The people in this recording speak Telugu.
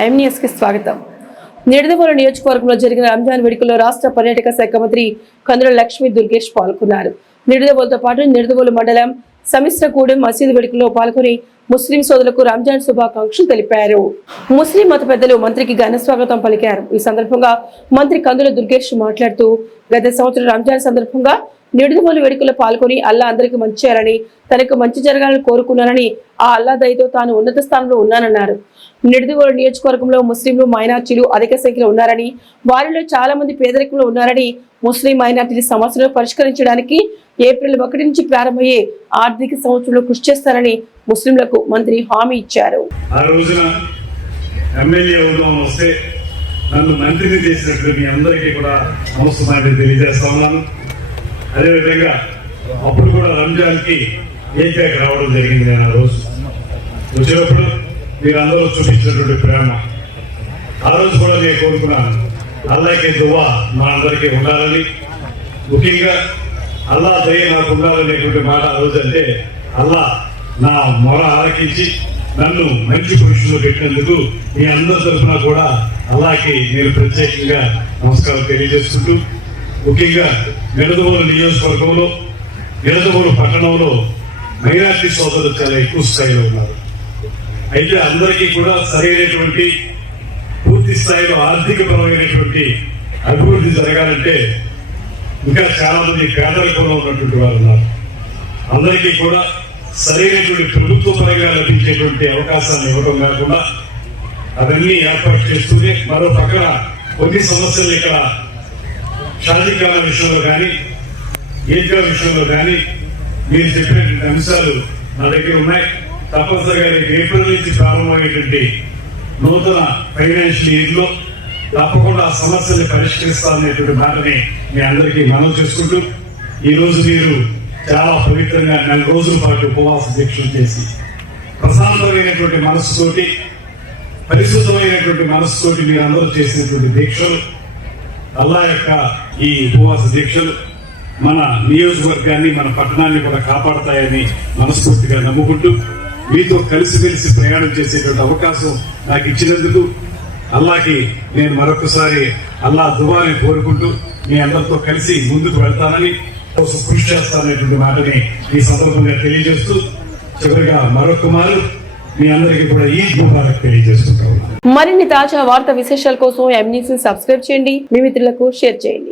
ఎంన్యూస్ కి స్వాగతం. నిడదవోలు నియోజకవర్గంలో జరిగిన రంజాన్ వేడుకల్లో రాష్ట్ర పర్యాటక శాఖ మంత్రి కందుల లక్ష్మీ దుర్గేష్ పాల్గొన్నారు. నిడదవోలుతో పాటు నిడదవోలు మండలం సమిశ్రగూడెం మసీదు వేడుకల్లో పాల్గొని ముస్లిం సోదరులకు రంజాన్ శుభాకాంక్షలు తెలిపారు. ముస్లిం మత పెద్దలు మంత్రికి ఘన స్వాగతం పలికారు. ఈ సందర్భంగా మంత్రి కందుల దుర్గేష్ మాట్లాడుతూ గత సంవత్సరం రంజాన్ సందర్భంగా నిడదవోలు వేడుకల్లో పాల్గొని అల్లా అందరికీ మంచి చేయాలని, తనకు మంచి జరగాలని కోరుకున్నానని, ఆ అల్లా దయతో తాను ఉన్నత స్థానంలో ఉన్నానన్నారు. నిడదవోలు నియోజకవర్గంలో ముస్లింలు మైనార్టీలు అధిక సంఖ్యలో ఉన్నారని, వారిలో చాలా మంది పేదరికంలో ఉన్నారని, ముస్లిం మైనార్టీల సమస్యలను పరిష్కరించడానికి ఏప్రిల్ 1 నుంచి ప్రారంభమయ్యే ఆర్థిక సంవత్సరంలో కృషి చేస్తారని ముస్లింలకు మంత్రి హామీ ఇచ్చారు. నన్ను మంత్రిని చేసినట్లు మీ అందరికీ కూడా నమస్కారం తెలియజేస్తా ఉన్నాను. అదేవిధంగా అప్పుడు కూడా రంజాన్కి ఏకైక రావడం జరిగింది. నేను ఆ రోజు వచ్చినప్పుడు మీరు అందరూ చూపించినటువంటి ప్రేమ, ఆ రోజు కూడా నేను కోరుకున్నాను అల్లాహ్కి దువా మా అందరికీ ఉండాలని, ముఖ్యంగా అల్లాహ్ దయ నాకు ఉండాలనేటువంటి మాట ఆ రోజు అంటే అల్లాహ్ నా మొర ఆలకించి నన్ను మంచి పొజిషన్లో పెట్టినందుకు మీ అందరి తరఫున కూడా అల్లాహ్కి నేను ప్రత్యేకంగా నమస్కారం తెలియజేసుకుంటూ, ముఖ్యంగా నిడదవోలు నియోజకవర్గంలో నిడదవోలు పట్టణంలో మైనార్టీ సోదరులు చాలా ఎక్కువ స్థాయిలో ఉన్నారు. అయితే అందరికీ కూడా సరైనటువంటి పూర్తి స్థాయిలో ఆర్థిక పరమైనటువంటి అభివృద్ధి జరగాలంటే ఇంకా చాలా మంది పేదరికంలో ఉన్నటువంటి వారు ఉన్నారు. అందరికీ కూడా సరైనటువంటి ప్రభుత్వ పరంగా లభించేటువంటి అవకాశాన్ని ఇవ్వడం కాకుండా అవన్నీ ఏర్పాటు చేస్తూనే మరో పక్కన కొన్ని సమస్యలు ఇక్కడ షాదీకాల విషయంలో కానీ ఈద్గా విషయంలో కానీ మీరు చెప్పినటువంటి అంశాలు నా దగ్గర ఉన్నాయి. తప్పనిసరిగా ఏప్రిల్ నుంచి ప్రారంభమయ్యేటువంటి నూతన ఫైనాన్షియల్ ఇయర్ లో తప్పకుండా ఆ సమస్యల్ని పరిష్కరిస్తాననేటువంటి మాటని మీ అందరికీ మనవి చేసుకుంటూ, ఈ రోజు మీరు చాలా పవిత్రంగా 4 రోజుల పాటు ఉపవాస దీక్షలు చేసి ప్రశాంతమైనటువంటి మనస్సుతోటి, పరిశుద్ధమైనటువంటి మనస్సుతోటి మీరు అందరూ చేసినటువంటి దీక్షలు, అల్లాహ్ యొక్క ఈ ఉపవాస దీక్షలు మన నియోజకవర్గాన్ని, మన పట్టణాన్ని కూడా కాపాడతాయని మనస్ఫూర్తిగా నమ్ముకుంటూ, మీతో కలిసి ప్రయాణం చేసేటువంటి అవకాశం నాకు ఇచ్చినందుకు అల్లాహ్కి నేను మరొకసారి అల్లాహ్ దువాని కోరుకుంటూ మీ అందరితో కలిసి ముందుకు వెళ్తానని, కృషి చేస్తాననేటువంటి మాటని ఈ సందర్భంగా తెలియజేస్తూ, చివరిగా మరొక మారు మీ అందరికీ కూడా ఈద్ ముబారక్ తెలియజేస్తుంటాం. మరిన్ని తాజా వార్తా విశేషాల కోసం ఎంన్యూస్ సబ్స్క్రైబ్ చేయండి, మీ మిత్రులకు షేర్ చేయండి.